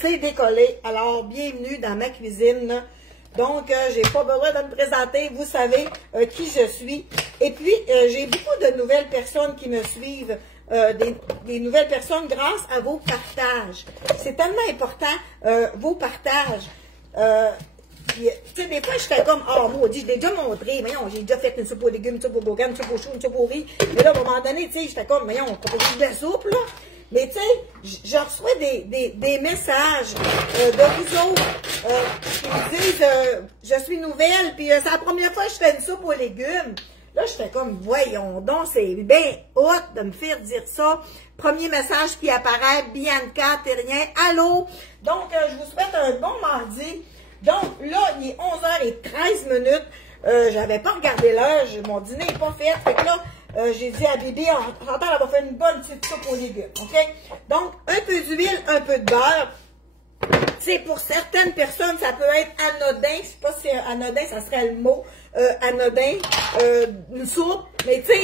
c'est décollé. Alors, bienvenue dans ma cuisine. Donc, j'ai pas besoin de me présenter. Vous savez qui je suis. Et puis, j'ai beaucoup de nouvelles personnes qui me suivent. Des nouvelles personnes grâce à vos partages. C'est tellement important, vos partages. Tu sais, des fois, je fais comme, oh, maudit, je l'ai déjà montré, voyons, j'ai déjà fait une soupe aux légumes, une soupe aux bourgane, une soupe aux choux, une soupe au riz. Mais là, à un moment donné, tu sais, je fais comme, voyons, on peut pas de la soupe, là. Mais tu sais, je reçois des messages de vous autres qui me disent, je suis nouvelle, puis c'est la première fois que je fais une soupe aux légumes. Là, je fais comme, voyons donc, c'est bien hot de me faire dire ça. Premier message qui apparaît, Bianca Terrien, allô? Donc, je vous souhaite un bon mardi. Donc, là, il est 11h13. J'avais pas regardé l'heure, mon dîner n'est pas fait. Fait que là, j'ai dit à Bibi, j'entends, elle va faire une bonne petite soupe aux légumes, OK? Donc, un peu d'huile, un peu de beurre. Tu sais, pour certaines personnes, ça peut être anodin. Je sais pas si anodin, ça serait le mot. Anodin, une soupe. Mais tu sais,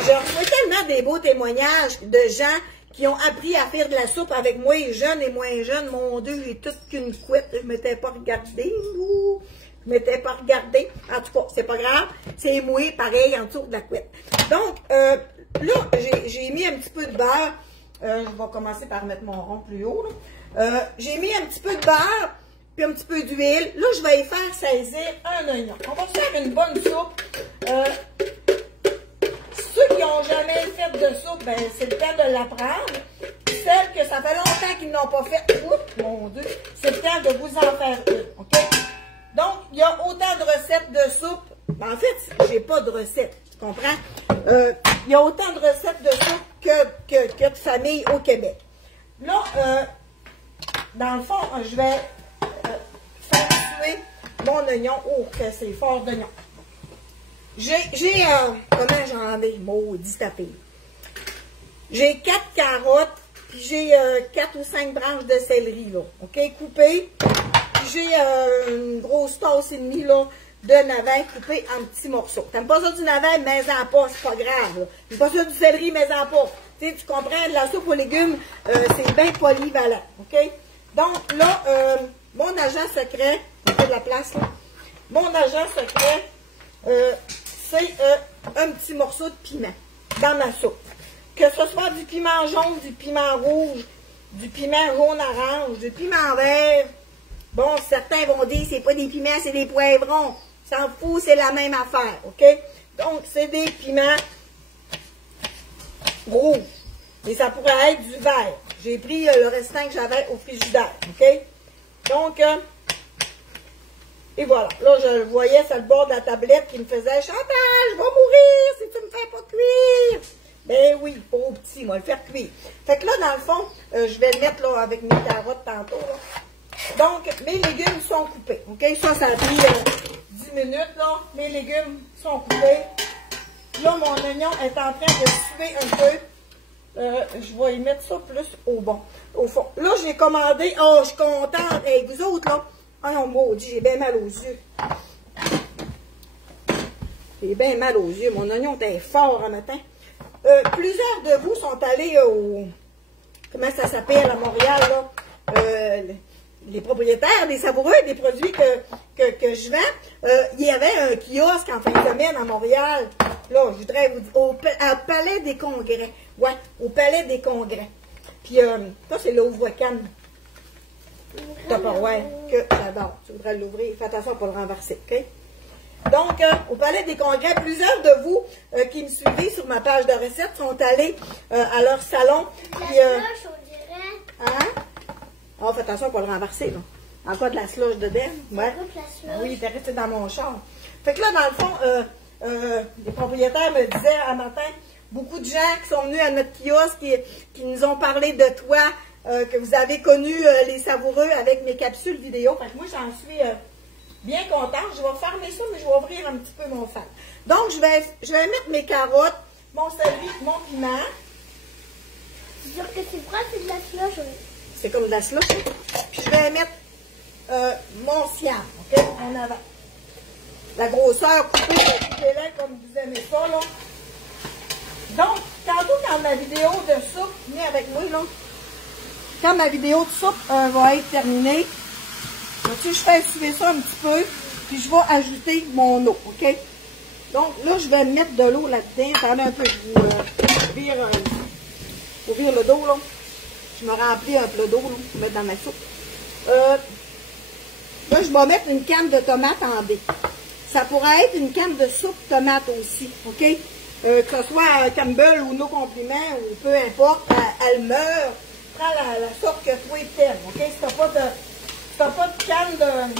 je reçois tellement des beaux témoignages de gens qui ont appris à faire de la soupe avec moi, jeunes et moins jeunes. Mon Dieu, j'ai toute qu'une couette. Je ne m'étais pas regardée. Je ne m'étais pas regardée. En tout cas, c'est pas grave. C'est mouillé, pareil, en dessous de la couette. Donc, là, j'ai mis un petit peu de beurre. Je vais commencer par mettre mon rond plus haut. J'ai mis un petit peu de beurre, puis un petit peu d'huile. Là, je vais y faire saisir un oignon. On va faire une bonne soupe. Ceux qui n'ont jamais fait de soupe, ben, c'est le temps de l'apprendre. Celles que ça fait longtemps qu'ils n'ont pas fait, oups, mon Dieu, c'est le temps de vous en faire une, OK? Donc, il y a autant de recettes de soupe. Ben, en fait, j'ai pas de recettes, tu comprends? Il y a autant de recettes de soupe que de familles au Québec. Là, dans le fond, je vais faire tuer mon oignon. Oh, que c'est fort d'oignon. Comment j'en ai? Maudit tapé. J'ai 4 carottes, puis j'ai 4 ou 5 branches de céleri, là. OK, coupées. Puis j'ai une grosse tasse et demie, là, de navet coupé en petits morceaux. T'aimes pas ça du navet, mets-en pas, c'est pas grave, là. T'aimes pas ça du céleri, mets-en pas. Tu sais, tu comprends, de la soupe aux légumes, c'est bien polyvalent, OK? Donc, là, mon agent secret, on fait de la place, là. Mon agent secret, c'est un petit morceau de piment dans ma soupe. Que ce soit du piment jaune, du piment rouge, du piment jaune-orange, du piment vert. Bon, certains vont dire c'est pas des piments, c'est des poivrons. S'en fout, c'est la même affaire, OK? Donc, c'est des piments rouges. Et ça pourrait être du vert. J'ai pris le restant que j'avais au frigidaire, OK? Donc, et voilà. Là, je le voyais sur le bord de la tablette qui me faisait « Chantal, je vais mourir si tu me fais pas cuire! » Ben oui, pauvre petit, moi, le faire cuire. Fait que là, dans le fond, je vais le mettre là, avec mes carottes tantôt. Là. Donc, mes légumes sont coupés, OK? Ça a pris 10 minutes, là. Mes légumes sont coupés. Là, mon oignon est en train de suer un peu. Je vais y mettre ça plus au fond. Là, j'ai commandé. Oh, je suis contente. Hey, vous autres, là. Oh non, maudit, j'ai bien mal aux yeux. J'ai bien mal aux yeux. Mon oignon était fort un matin. Plusieurs de vous sont allés au... Comment ça s'appelle à Montréal, là? Les propriétaires des savoureux, des produits que je vends. Il y avait un kiosque en fin de semaine à Montréal. Là, je voudrais vous dire, au Palais des Congrès. Ouais, au Palais des Congrès. Puis, ça, c'est l'ouvre-canne. T'as pas, ouais, que j'adore. Tu voudrais l'ouvrir. Fais attention pour le renverser, OK? Donc, au Palais des Congrès, plusieurs de vous qui me suivez sur ma page de recettes sont allés à leur salon. Puis, hein? Oh, fais attention pour le renverser, là. Encore de la slush dedans. Ouais. Oui, il est resté dans mon char. Fait que là, dans le fond, les propriétaires me disaient un matin, beaucoup de gens qui sont venus à notre kiosque, qui nous ont parlé de toi, que vous avez connu les savoureux avec mes capsules vidéo. Fait que moi, j'en suis bien contente. Je vais fermer ça, mais je vais ouvrir un petit peu mon fan. Donc, je vais mettre mes carottes, mon céleri, mon piment. C'est sûr que c'est froid, c'est de la slush, oui. C'est comme de la slush. Puis je vais mettre mon siam, OK, en avant. La grosseur coupée, coupez-la comme vous aimez ça, là. Donc, tantôt dans ma vidéo de soupe, venez avec moi, là. quand ma vidéo de soupe va être terminée, je fais suer ça un petit peu, puis je vais ajouter mon eau, OK? Donc là, je vais mettre de l'eau là-dedans. Attendez un peu, je vous vire le dos, là. Je me remplis un peu d'eau, là, pour mettre dans ma soupe. Là, je vais mettre une canne de tomates en dés. Ça pourrait être une canne de soupe tomate aussi, OK? Que ce soit Campbell ou nos compliments, ou peu importe, elle meurt. Prends la sorte que toi t'aimes, OK? Si t'as pas de canne de...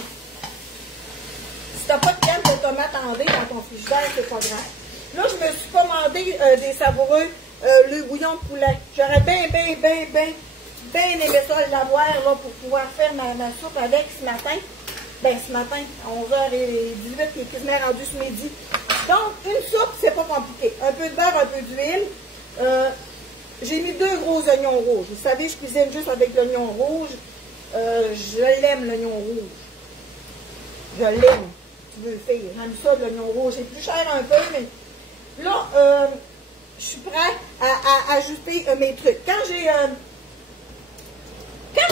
Si t'as pas de canne de tomates en dés dans ton frigidaire, c'est pas grave. Là, je me suis commandé des savoureux, le bouillon de poulet. J'aurais bien aimé ça l'avoir là pour pouvoir faire ma soupe avec ce matin. Ben, ce matin, à 11h18, qui est quasiment rendu ce midi. Donc, une soupe, c'est pas compliqué. Un peu de beurre, un peu d'huile. J'ai mis 2 gros oignons rouges. Vous savez, je cuisine juste avec l'oignon rouge. Je l'aime, l'oignon rouge. Je l'aime. Tu veux faire. J'aime ça, de l'oignon rouge. C'est plus cher un peu, mais là, je suis prête à ajouter mes trucs. Quand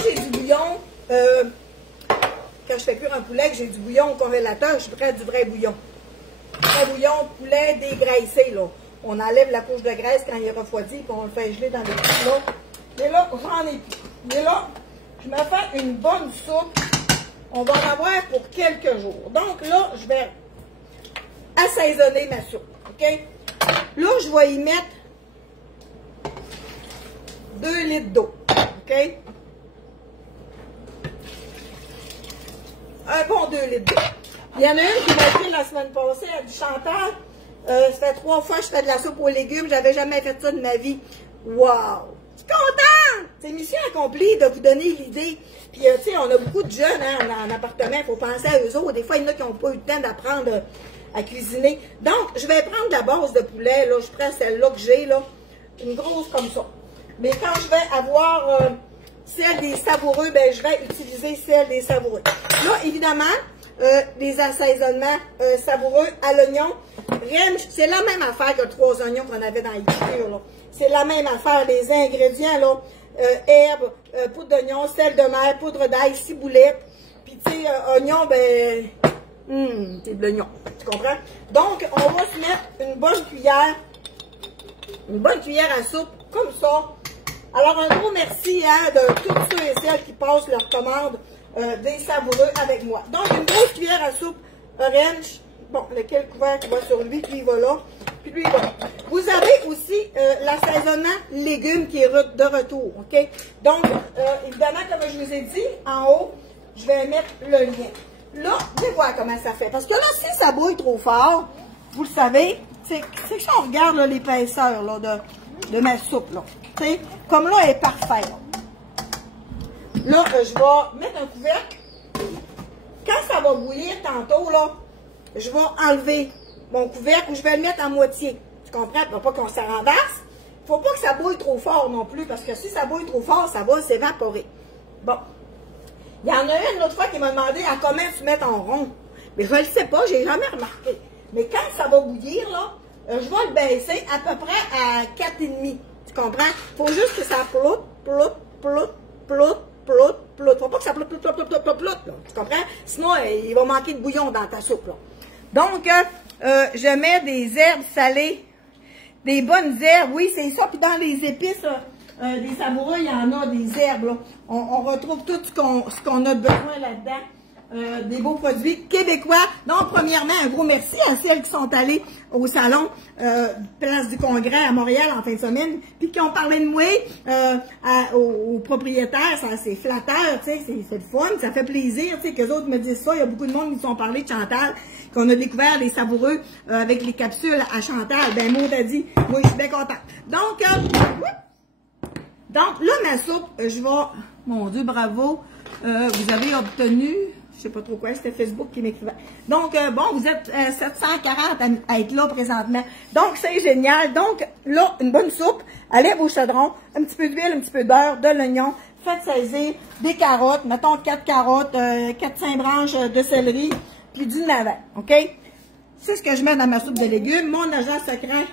j'ai du bouillon, quand je fais cuire un poulet, que j'ai du bouillon au congélateur, je suis prête à du vrai bouillon. Vrai bouillon, poulet dégraissé, là. On enlève la couche de graisse quand il est refroidi, puis on le fait geler dans le petit là. Mais là, j'en ai plus. Mais là, je me fais une bonne soupe. On va en avoir pour quelques jours. Donc là, je vais assaisonner ma soupe. OK? Là, je vais y mettre 2 litres d'eau. OK? Un bon 2 litres d'eau. Il y en a une qui m'a écrit la semaine passée, elle dit Chantal, ça fait 3 fois que je fais de la soupe aux légumes, j'avais jamais fait ça de ma vie. Wow! Je suis contente! C'est mission accomplie de vous donner l'idée. Puis, tu sais, on a beaucoup de jeunes en appartement, il faut penser à eux autres. Des fois, il y en a qui n'ont pas eu le temps d'apprendre à cuisiner. Donc, je vais prendre la base de poulet, là, je prends celle-là que j'ai, là, une grosse comme ça. Mais quand je vais avoir celle des savoureux, ben, je vais utiliser celle des savoureux. Là, évidemment, les assaisonnements savoureux à l'oignon. C'est la même affaire que 3 oignons qu'on avait dans l'écriture, là. C'est la même affaire, les ingrédients, là. Herbes, poudre d'oignon, sel de mer, poudre d'ail, ciboulette. Puis, tu sais, oignon, ben, c'est de l'oignon. Tu comprends? Donc, on va se mettre une bonne cuillère à soupe, comme ça. Alors, un gros merci de tous ceux et celles qui passent leur commande des savoureux avec moi. Donc, une grosse cuillère à soupe orange. Bon, lequel couvert qui va sur lui, puis il va là, puis lui il va là. Vous avez aussi l'assaisonnement légumes qui est de retour, OK? Donc, évidemment, comme je vous ai dit, en haut, je vais mettre le lien. Là, vous allez voir comment ça fait. Parce que là, si ça bouille trop fort, vous le savez, c'est que si on regarde l'épaisseur de ma soupe, là. Tu sais, comme là, elle est parfaite. Là, je vais mettre un couvercle. Quand ça va bouillir tantôt, là, je vais enlever mon couvercle ou je vais le mettre en moitié. Tu comprends? Il ne faut pas qu'on s'arrandasse. Il ne faut pas que ça bouille trop fort non plus, parce que si ça bouille trop fort, ça va s'évaporer. Bon. Il y en a une l'autre fois qui m'a demandé à comment tu mets en rond. Mais je ne le sais pas, je n'ai jamais remarqué. Mais quand ça va bouillir, là, je vais le baisser à peu près à 4,5. Tu comprends? Il faut juste que ça ploute, ploute, ploute, ploute, ploute, ploute. Faut pas que ça ploute, ploute, ploute, ploute, ploute, là. Tu comprends? Sinon, il va manquer de bouillon dans ta soupe, là. Donc, je mets des herbes salées, des bonnes herbes, oui, c'est ça. Puis dans les épices, des savoureux, il y en a des herbes, là. On retrouve tout ce qu'on a besoin là-dedans. Des beaux produits québécois. Donc, premièrement, un gros merci à celles qui sont allées au salon Place du Congrès à Montréal en fin de semaine, puis qui ont parlé de moi aux propriétaires. C'est flatteur, tu sais, c'est le fun, ça fait plaisir, tu sais, qu'eux autres me disent ça. Il y a beaucoup de monde qui sont parlé de Chantal, qu'on a découvert les savoureux avec les capsules à Chantal. Ben, moi, t'as dit, moi, je suis bien contente. Donc, là, ma soupe, je vais... Mon Dieu, bravo. Vous avez obtenu... Je sais pas trop quoi, c'était Facebook qui m'écrivait. Donc, bon, vous êtes 740 à être là présentement. Donc, c'est génial. Donc, là, une bonne soupe. Allez au chaudron, un petit peu d'huile, un petit peu de beurre, de l'oignon. Faites saisir des carottes. Mettons 4 carottes, 4-5 branches de céleri, puis du navet. OK? C'est ce que je mets dans ma soupe de légumes. Mon agent secret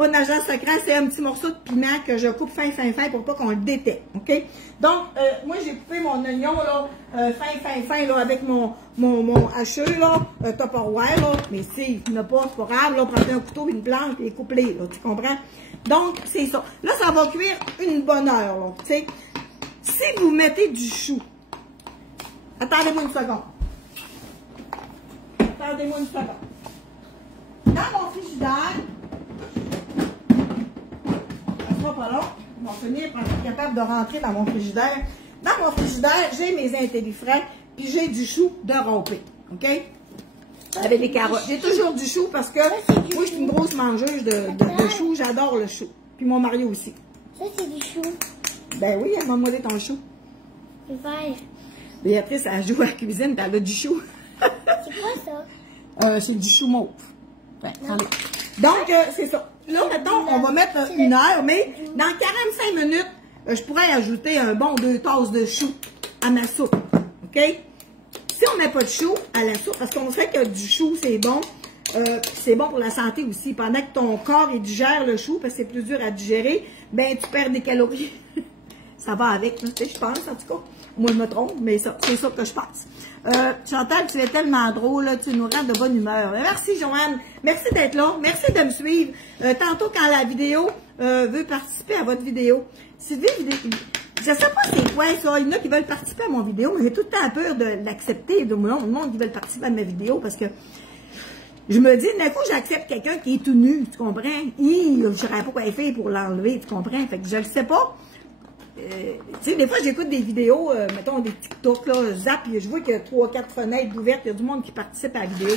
Bon agent secret, c'est un petit morceau de piment que je coupe fin pour pas qu'on le détecte, OK? Donc, moi, j'ai coupé mon oignon, là, fin, là, avec mon hacheux, là, Tupperware, là. Mais si, il n'y en a pas, c'est pas grave, là, prends un couteau, une planche, et coupe-les, là, tu comprends? Donc, c'est ça. Là, ça va cuire une bonne heure, là, tu sais. Si vous mettez du chou, attendez-moi une seconde. Attendez-moi une seconde. Dans mon frigidaire, ça sera pas long, on va finir par être capable de rentrer dans mon frigidaire. Dans mon frigidaire, j'ai mes intellifrais, puis j'ai du chou de râpé, OK? Avec les carottes. J'ai toujours du chou parce que moi, je suis une grosse mangeuse de chou. J'adore le chou. Puis mon mari aussi. Ça, c'est du chou. Ben oui, elle m'a demandé ton chou. Le vert. Béatrice, elle joue à la cuisine, puis elle a du chou. C'est quoi ça? C'est du chou mauve. Ben, donc, c'est ça. Là, maintenant, on va mettre une heure, mais dans 45 minutes, je pourrais ajouter un bon 2 tasses de chou à ma soupe. OK? Si on ne met pas de chou à la soupe, parce qu'on sait que du chou, c'est bon pour la santé aussi. Pendant que ton corps il digère le chou, parce que c'est plus dur à digérer, ben tu perds des calories. Ça va avec, là, tu sais, je pense, en tout cas. Moi, je me trompe, mais c'est ça que je pense. Chantal, tu es tellement drôle, là, tu nous rends de bonne humeur. Merci, Joanne. Merci d'être là. Merci de me suivre. Tantôt, quand la vidéo veut participer à votre vidéo, Sylvie, je sais pas c'est quoi ça. Il y en a qui veulent participer à mon vidéo, mais j'ai tout le temps peur de l'accepter. Le monde qui veut participer à ma vidéo parce que je me dis, d'un coup, j'accepte quelqu'un qui est tout nu, tu comprends? Je ne saurais pas quoi faire pour l'enlever, tu comprends? Fait que je le sais pas. Tu sais, des fois, j'écoute des vidéos, mettons des TikTok, là, zap, et je vois qu'il y a 3-4 fenêtres ouvertes, il y a du monde qui participe à la vidéo.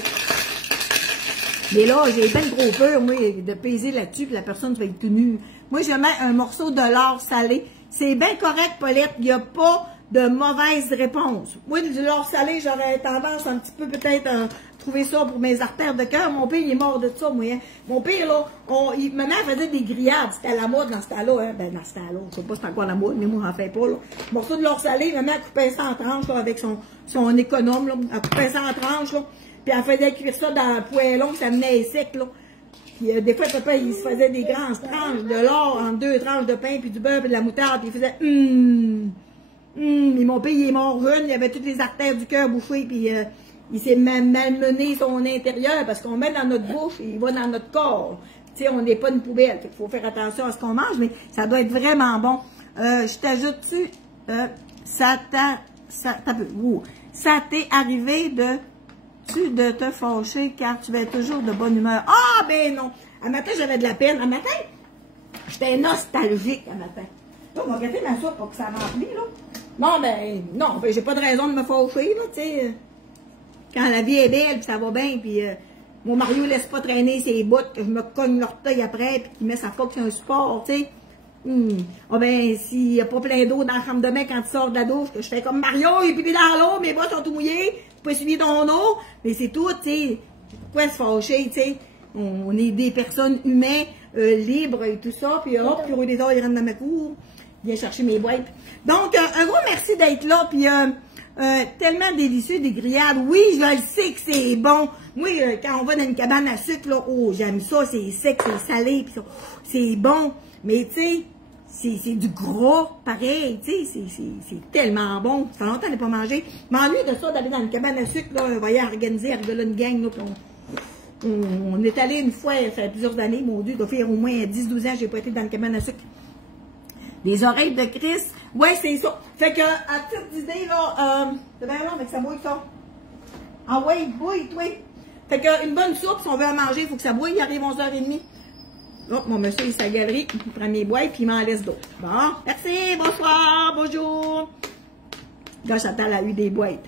Mais là, j'ai bien gros peur, moi, de peser là-dessus, puis la personne va être tout nue. Moi, je mets un morceau de lard salé. C'est bien correct, Paulette, il n'y a pas de mauvaise réponse. Moi, du lard salé, j'aurais tendance un petit peu peut-être à trouver ça pour mes artères de cœur. Mon père, il est mort de ça, moi. Hein. Mon père, là, ma mère faisait des grillades. C'était à la mode dans ce temps-là. Hein. Ben, dans ce temps-là, je sais pas si c'est encore la mode, mais moi, j'en fais pas, là. Morceau de lard salé, ma mère coupait ça en tranches, là, avec son économe, là. Elle coupait ça en tranches, là. Puis elle faisait cuire ça dans un poêlon, ça menait sec, là. Puis des fois, papa, il se faisait des grandes tranches de lard en 2 tranches de pain, puis du beurre, puis de la moutarde, puis il faisait mais mon père, il est mort jeune, il avait toutes les artères du cœur bouffées, puis il s'est malmené son intérieur, parce qu'on met dans notre bouche, et il va dans notre corps. Tu sais, on n'est pas une poubelle, il faut faire attention à ce qu'on mange, mais ça doit être vraiment bon. Je t'ajoute dessus, ça t'est arrivé de te fâcher car tu vas être toujours de bonne humeur. Ah, ben non! Un matin, j'avais de la peine. Un matin, j'étais nostalgique un matin. Là, on va gâter ma soupe pour que ça remplit, là. Non, ben, j'ai pas de raison de me fâcher, là, tu sais. Quand la vie est belle, puis ça va bien, puis mon Mario laisse pas traîner ses bottes, que je me cogne l'orteil après, puis qu'il met sa coque sur un support, tu sais. Ah ben, s'il n'y a pas plein d'eau dans la chambre de bain quand tu sors de la douche, que je fais comme Mario, il pipi dans l'eau, mes bottes sont tout mouillées, tu peux essuyer ton eau, mais c'est tout, tu sais. Pourquoi se fâcher, tu sais? On est des personnes humaines, libres et tout ça, puis hop, puis au détail, il rentre dans ma cour, il vient chercher mes boîtes. Donc, un gros merci d'être là, puis tellement délicieux, des grillades. Oui, je le sais que c'est bon. Moi, quand on va dans une cabane à sucre, là, oh, j'aime ça, c'est sec, c'est salé, puis c'est bon. Mais, tu sais, c'est du gras, pareil, tu sais, c'est tellement bon. Ça fait longtemps que je n'ai pas mangé. Je m'ennuie de ça, d'aller dans une cabane à sucre, là, voyez, organiser, rigoler une gang, là, puis on est allé une fois, ça fait plusieurs années, mon Dieu, il doit faire au moins 10-12 ans, j'ai pas été dans une cabane à sucre. Les oreilles de Chris, ouais, c'est ça. Fait que, à toute idée, là, c'est bien long avec sa bouille, ça. Ah ouais, bouille, toi. Fait que, une bonne soupe, si on veut en manger, il faut que ça bouille, il arrive 11h30. Oh, mon monsieur, il est sa galerie, il prend mes boîtes, puis il m'en laisse d'autres. Bon, merci, bonsoir, bonjour. Là, Chantal a eu des boîtes.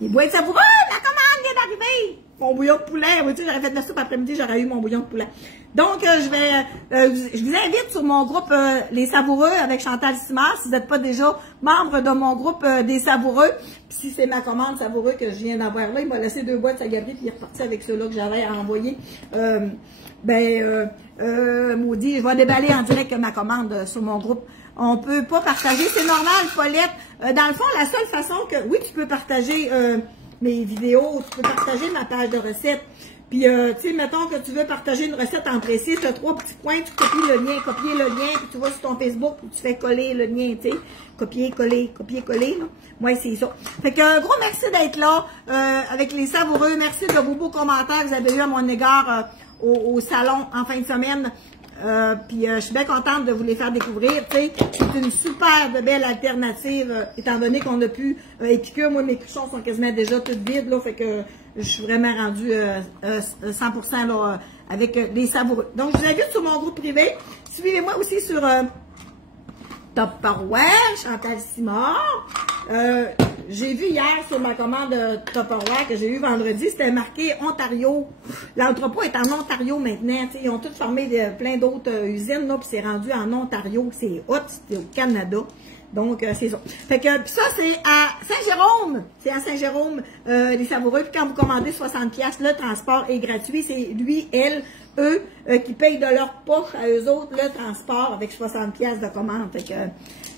Les boîtes savoureuses, la commande vient d'arriver. Mon bouillon de poulet, oui, tu sais, j'aurais fait de la soupe après-midi, j'aurais eu mon bouillon de poulet. Donc, je vous invite sur mon groupe Les Savoureux avec Chantal Simard, si vous n'êtes pas déjà membre de mon groupe des Savoureux. Puis si c'est ma commande Savoureux que je viens d'avoir là, il m'a laissé 2 boîtes à Gabriel, puis il est reparti avec ceux-là que j'avais à envoyer. Maudit, je vais déballer en direct ma commande sur mon groupe. On peut pas partager, c'est normal, Paulette. Dans le fond, la seule façon que, oui, tu peux partager mes vidéos, tu peux partager ma page de recettes. Puis, tu sais, mettons que tu veux partager une recette en précis, tu as 3 petits points, tu copies le lien, puis tu vas sur ton Facebook, puis tu fais coller le lien, tu sais. Copier, coller, là. Moi, c'est ça. Fait que, gros merci d'être là, avec les savoureux. Merci de vos beaux commentaires que vous avez eu à mon égard au salon en fin de semaine. Puis je suis bien contente de vous les faire découvrir. C'est une super de belle alternative, étant donné qu'on a pu Épicure. Moi, mes cuissons sont quasiment déjà toutes vides, là, fait que je suis vraiment rendue 100% là, avec les savoureux. Donc, je vous invite sur mon groupe privé. Suivez-moi aussi sur Tupperware, Chantal Simard. J'ai vu hier sur ma commande Tupperware que j'ai eu vendredi, c'était marqué Ontario. L'entrepôt est en Ontario maintenant. Ils ont tous formé plein d'autres usines, là, puis c'est rendu en Ontario. C'est hot, c'est au Canada. Donc, c'est ça. Fait que, puis ça, c'est à Saint-Jérôme. C'est à Saint-Jérôme, les savoureux. Puis quand vous commandez 60$, le transport est gratuit. C'est lui, elle, eux, qui payent de leur poche à eux autres le transport avec 60$ de commande. Fait que,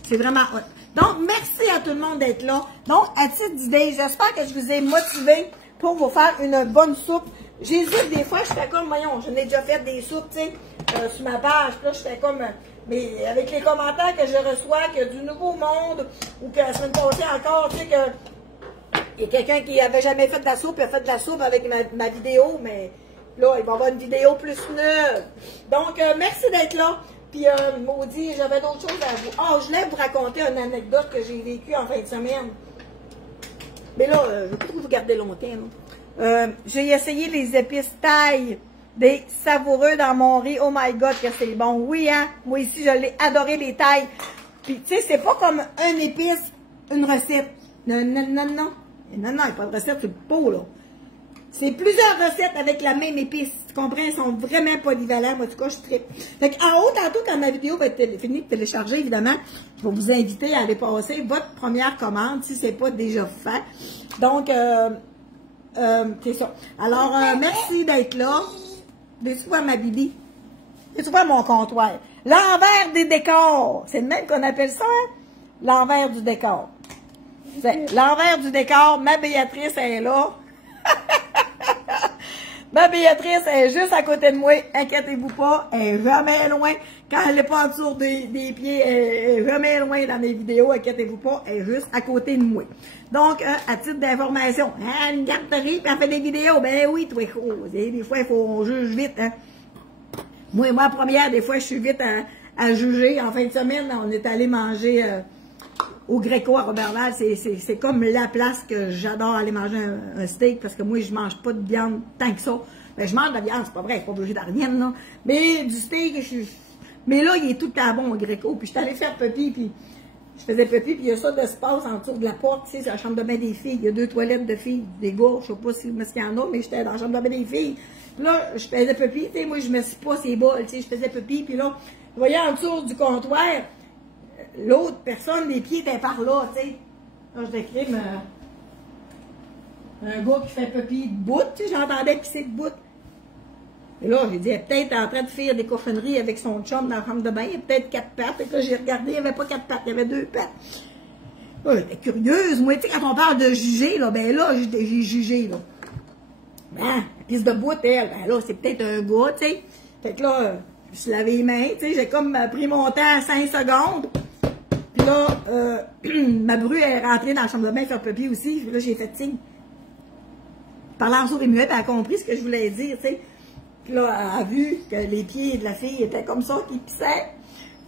c'est vraiment hot. Donc, merci à tout le monde d'être là. Donc, à titre d'idée, j'espère que je vous ai motivé pour vous faire une bonne soupe. J'hésite des fois, je fais comme, voyons, je n'ai déjà fait des soupes, tu sais, sur ma page. Puis là, je fais comme, mais avec les commentaires que je reçois, qu'il y a du nouveau monde, ou que la semaine passée encore, tu sais, il y a quelqu'un qui avait jamais fait de la soupe, il a fait de la soupe avec ma vidéo, mais là, il va y avoir une vidéo plus neuve. Donc, merci d'être là. Puis, maudit, j'avais d'autres choses à vous. Ah, je voulais vous raconter une anecdote que j'ai vécue en fin de semaine. Mais là, je ne vais pas vous garder longtemps. J'ai essayé les épices thaï des savoureux dans mon riz. Oh my God, que c'est bon. Oui, hein? Moi ici, je l'ai adoré, les thaï. Puis, tu sais, c'est pas comme un épice, une recette. Non, non, non, non. Non, non, il n'y a pas de recette sur le pot, là. C'est plusieurs recettes avec la même épice. Tu comprends? Ils sont vraiment polyvalents. Moi, en tout cas, je tripe. Fait qu'en haut, tantôt, quand ma vidéo va être finie de télécharger, évidemment, je vais vous inviter à aller passer votre première commande si ce n'est pas déjà fait. Donc, c'est ça. Alors, merci d'être là. Veux-tu voir ma bibi? Veux-tu voir mon comptoir? L'envers des décors. C'est le même qu'on appelle ça, hein? L'envers du décor. L'envers du décor. Ma Béatrice elle est là. Ma Béatrice est juste à côté de moi, inquiétez-vous pas, elle est jamais loin. Quand elle n'est pas en dessous des pieds, elle est jamais loin dans mes vidéos, inquiétez-vous pas, elle est juste à côté de moi. Donc, à titre d'information, hein, une garderie, puis elle fait des vidéos, ben oui, toi, des fois, il faut on juge vite, hein. Moi, première, des fois, je suis vite à juger. En fin de semaine, on est allé manger au Greco à Robertval, c'est comme la place que j'adore aller manger un steak, parce que moi, je mange pas de viande tant que ça. Ben, je mange de la viande, c'est pas vrai, je suis pas végétarienne, là. Mais du steak, mais là, il est tout le temps bon au Greco. Puis je suis allée faire pipi, puis je faisais pipi, puis il y a ça d'espace en dessous de la porte, tu sais, c'est la chambre de bain des filles. Il y a 2 toilettes de filles, des gars, je sais pas s'il y en a, mais j'étais dans la chambre de bain des filles. Puis là, je faisais pipi, tu sais, moi, je me suis pas ces bols, tu sais, je faisais pipi, puis là, vous voyez en dessous du comptoir, l'autre personne, les pieds étaient par là, tu sais. Là, je décrime un gars qui fait pipi de bout, tu sais, j'entendais pisser de bout. Et là, j'ai dit, elle est peut-être en train de faire des cochonneries avec son chum dans la chambre de bain, il y a peut-être 4 pattes. Et là, j'ai regardé, il n'y avait pas 4 pattes, il y avait 2 pattes. Là, j'étais curieuse, moi, tu sais, quand on parle de juger, là, ben là, j'ai jugé, là. Ben, la pisse de bout, elle, ben là, c'est peut-être un gars, tu sais. Fait que là, je me suis lavé les mains, tu sais, j'ai comme pris mon temps à 5 secondes. Puis là, ma bru est rentrée dans la chambre de bain faire pipi aussi. Puis là, j'ai fait signe. Parlant en sourd et muet, elle a compris ce que je voulais dire, tu sais. Puis là, elle a vu que les pieds de la fille étaient comme ça, qui pissaient.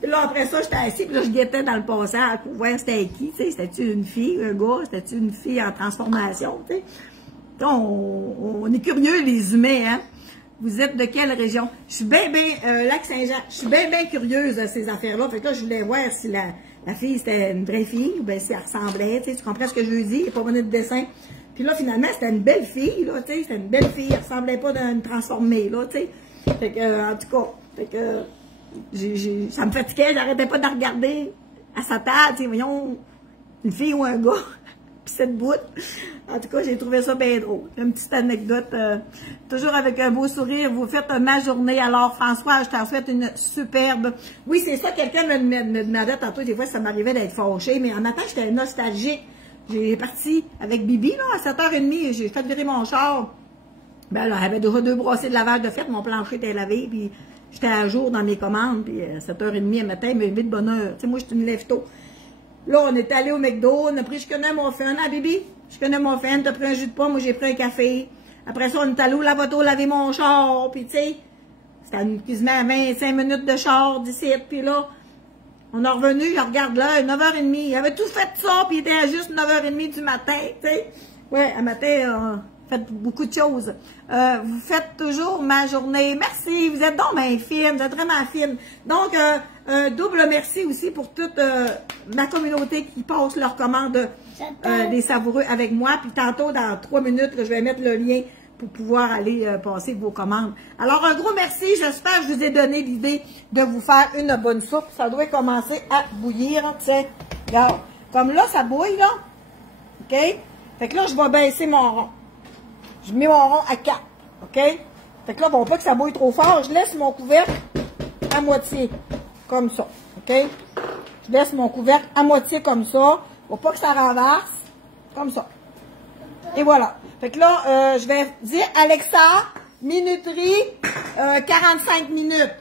Puis là, après ça, j'étais assise, puis là, je guettais dans le passage pour voir c'était qui, tu sais. C'était-tu une fille, un gars? C'était-tu une fille en transformation, tu sais? On est curieux, les humains, hein? Vous êtes de quelle région? Je suis bien, Lac-Saint-Jean. Je suis bien curieuse de ces affaires-là. Fait que là, je voulais voir si la fille, c'était une vraie fille, ou bien si elle ressemblait, tu sais, tu comprends ce que je veux dire? Il n'y a pas besoin de dessin. Puis là, finalement, c'était une belle fille, là, tu sais, c'était une belle fille, elle ressemblait pas d'une transformée, là, tu sais. Fait que, en tout cas, fait que, ça me fatiguait, j'arrêtais pas de la regarder à sa table, tu sais, voyons, une fille ou un gars, puis cette bout. En tout cas, j'ai trouvé ça bien drôle. Une petite anecdote, toujours avec un beau sourire, vous faites ma journée. Alors, François, je t'en souhaite une superbe. Oui, c'est ça, quelqu'un me demandait tantôt, des fois, ça m'arrivait d'être fâchée, mais en matin, j'étais nostalgique. J'ai parti avec Bibi, là, à 7h30, j'ai fait virer mon char Ben là, j'avais déjà 2 brassées de lavage de fait, mon plancher était lavé, puis j'étais à jour dans mes commandes, puis 7h30 le matin, mais vite bonne heure. Tu sais, moi, je me lève tôt. Là, on est allé au McDo, on a pris, je connais mon fan, ah, Bibi, je connais mon fan, t'as pris un jus de pomme, moi, j'ai pris un café. Après ça, on est allé au lavato laver mon char, puis tu sais, c'était quasiment 25 minutes de char d'ici, puis là, on est revenu, je regarde là, 9h30, il avait tout fait ça, puis il était à juste 9h30 du matin, tu sais. Ouais, à matin, faites beaucoup de choses. Vous faites toujours ma journée. Merci, vous êtes donc bien fine, vous êtes vraiment fine. Donc, un double merci aussi pour toute ma communauté qui passe leurs commandes des savoureux avec moi. Puis tantôt, dans 3 minutes, je vais mettre le lien pour pouvoir aller passer vos commandes. Alors, un gros merci. J'espère que je vous ai donné l'idée de vous faire une bonne soupe. Ça doit commencer à bouillir. Tu sais, regarde. Comme là, ça bouille, là. OK? Fait que là, je vais baisser mon rond. Je mets mon rond à 4. OK? Fait que là, bon, pas que ça bouille trop fort. Je laisse mon couvercle à moitié. Comme ça. OK? Je laisse mon couvercle à moitié comme ça. Faut pas que ça renverse. Comme ça. Et voilà. Fait que là, je vais dire Alexa, minuterie, 45 minutes.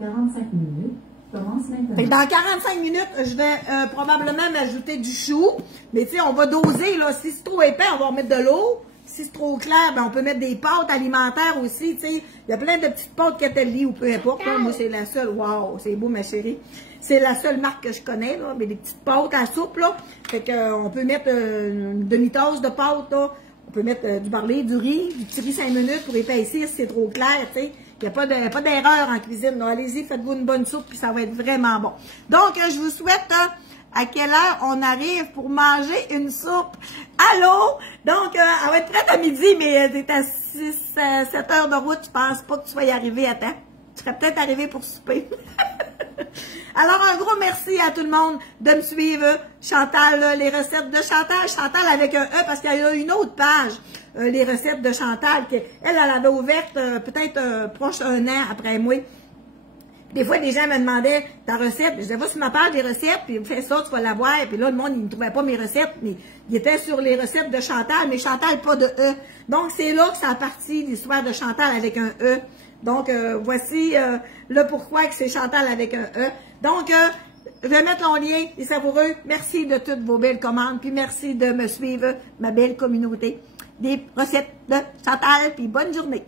45 minutes. Commence maintenant. Fait que dans 45 minutes, je vais probablement m'ajouter du chou. Mais tu sais, on va doser, là. Si c'est trop épais, on va remettre de l'eau. Si c'est trop clair, ben, on peut mettre des pâtes alimentaires aussi, tu sais. Il y a plein de petites pâtes Catelli ou peu importe. Là. Moi, c'est la seule. Wow, c'est beau, ma chérie. C'est la seule marque que je connais, là. Mais des petites pâtes à soupe, là. Fait que, on peut mettre une demi-tasse de pâte, là. On peut mettre du barley, du riz, du petit riz 5 minutes pour épaissir si c'est trop clair, tu sais. Il n'y a pas d'erreur en cuisine. Allez-y, faites-vous une bonne soupe, puis ça va être vraiment bon. Donc, je vous souhaite à quelle heure on arrive pour manger une soupe. Allô? Donc, elle va être prête à midi, mais t'es à 7 heures de route, je pense pas que tu vas y arriver à temps. Tu serais peut-être arrivé pour souper. Alors, un gros merci à tout le monde de me suivre. Chantal, les recettes de Chantal. Chantal avec un E, parce qu'il y a une autre page, les recettes de Chantal, elle avait ouverte peut-être proche d'un an après moi. Des fois, des gens me demandaient ta recette. Je disais, va sur ma page des recettes, puis fais ça, tu vas la voir. Puis là, le monde, il ne trouvait pas mes recettes, mais il était sur les recettes de Chantal, mais Chantal, pas de E. Donc, c'est là que ça a parti, l'histoire de Chantal avec un E. Donc, voici le pourquoi que c'est Chantal avec un E. Donc, je vais mettre mon lien, les savoureux. Merci de toutes vos belles commandes, puis merci de me suivre, ma belle communauté. Des recettes de Chantal, puis bonne journée.